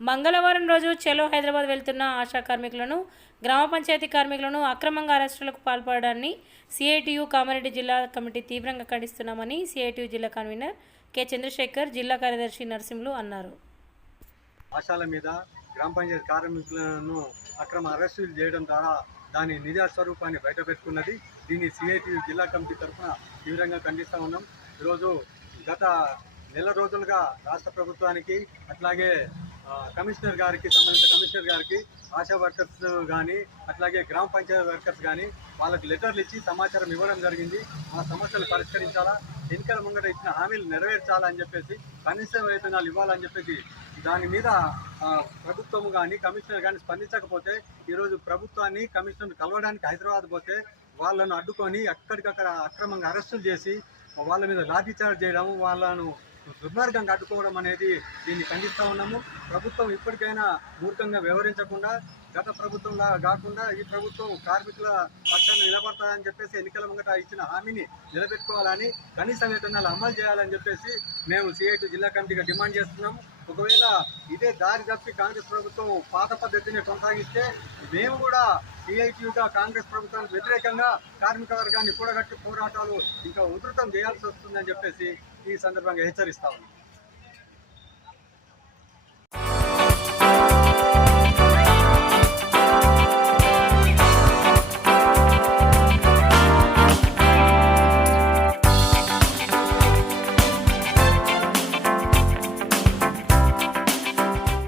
మంగళవారం రోజు చెలో హైదరాబాద్ వెళ్తున్న ఆశా కార్మికులను గ్రామ పంచాయతీ కార్మికులను అక్రమంగా అరెస్టులకు పాల్పడడాన్ని సిఐటియు కామారెడ్డి జిల్లా కమిటీ తీవ్రంగా ఖండిస్తున్నామని సిఐటియు జిల్లా కన్వీనర్ కె. చంద్రశేఖర్ జిల్లా కార్యదర్శి నరసింహులు అన్నారు. ఆశాల మీద గ్రామ పంచాయతీ కార్మికులను అక్రమ అరెస్టులు చేయడం ద్వారా దాని నిజ స్వరూపాన్ని బయటపెట్టుకున్నది దీన్ని సిఐటియు జిల్లా కమిటీ తరఫున తీవ్రంగా ఖండిస్తూ ఉన్నాం. ఈరోజు గత నెల రోజులుగా రాష్ట్ర ప్రభుత్వానికి అట్లాగే కమిషనర్ గారికి సంబంధించిన కమిషనర్ గారికి ఆశా వర్కర్స్ కానీ అట్లాగే గ్రామ పంచాయతీ వర్కర్స్ కానీ వాళ్ళకి లెటర్లు ఇచ్చి సమాచారం ఇవ్వడం జరిగింది. ఆ సమస్యలు పరిష్కరించాలా ఎన్నికల ముంగట ఇచ్చిన హామీలు నెరవేర్చాలా అని చెప్పేసి కనీస వేతనాలు ఇవ్వాలని చెప్పేసి దాని మీద ప్రభుత్వము ప్రభుత్వం కానీ కమిషనర్ కానీ స్పందించకపోతే ఈరోజు ప్రభుత్వాన్ని కమిషనర్ కలవడానికి హైదరాబాద్ పోతే వాళ్ళను అడ్డుకొని అక్కడికక్కడ అక్రమంగా అరెస్టులు చేసి వాళ్ళ మీద లాఠీ చార్జ్ చేయడం వాళ్ళను దుర్మార్గంగా అడ్డుకోవడం అనేది దీన్ని ఖండిస్తూ ఉన్నాము. ప్రభుత్వం ఇప్పటికైనా మూర్ఖంగా వ్యవహరించకుండా గత ప్రభుత్వంలా కాకుండా ఈ ప్రభుత్వం కార్మికుల పక్షాన నిలబడతాయని చెప్పేసి ఎన్నికల ముంగట ఇచ్చిన హామీని నిలబెట్టుకోవాలని కనీస వేతనాలు అమలు చేయాలని చెప్పేసి మేము సిఐటి జిల్లా కమిటీగా డిమాండ్ చేస్తున్నాము. ఒకవేళ ఇదే దారి తప్పి కాంగ్రెస్ ప్రభుత్వం పాత పద్ధతిని కొనసాగిస్తే మేము కూడా సిఐటియుగా కాంగ్రెస్ ప్రభుత్వానికి వ్యతిరేకంగా కార్మిక వర్గాన్ని కూడగట్టి పోరాటాలు ఇంకా ఉధృతం చేయాల్సి వస్తుందని చెప్పేసి ఈ సందర్భంగా హెచ్చరిస్తా ఉన్నాం.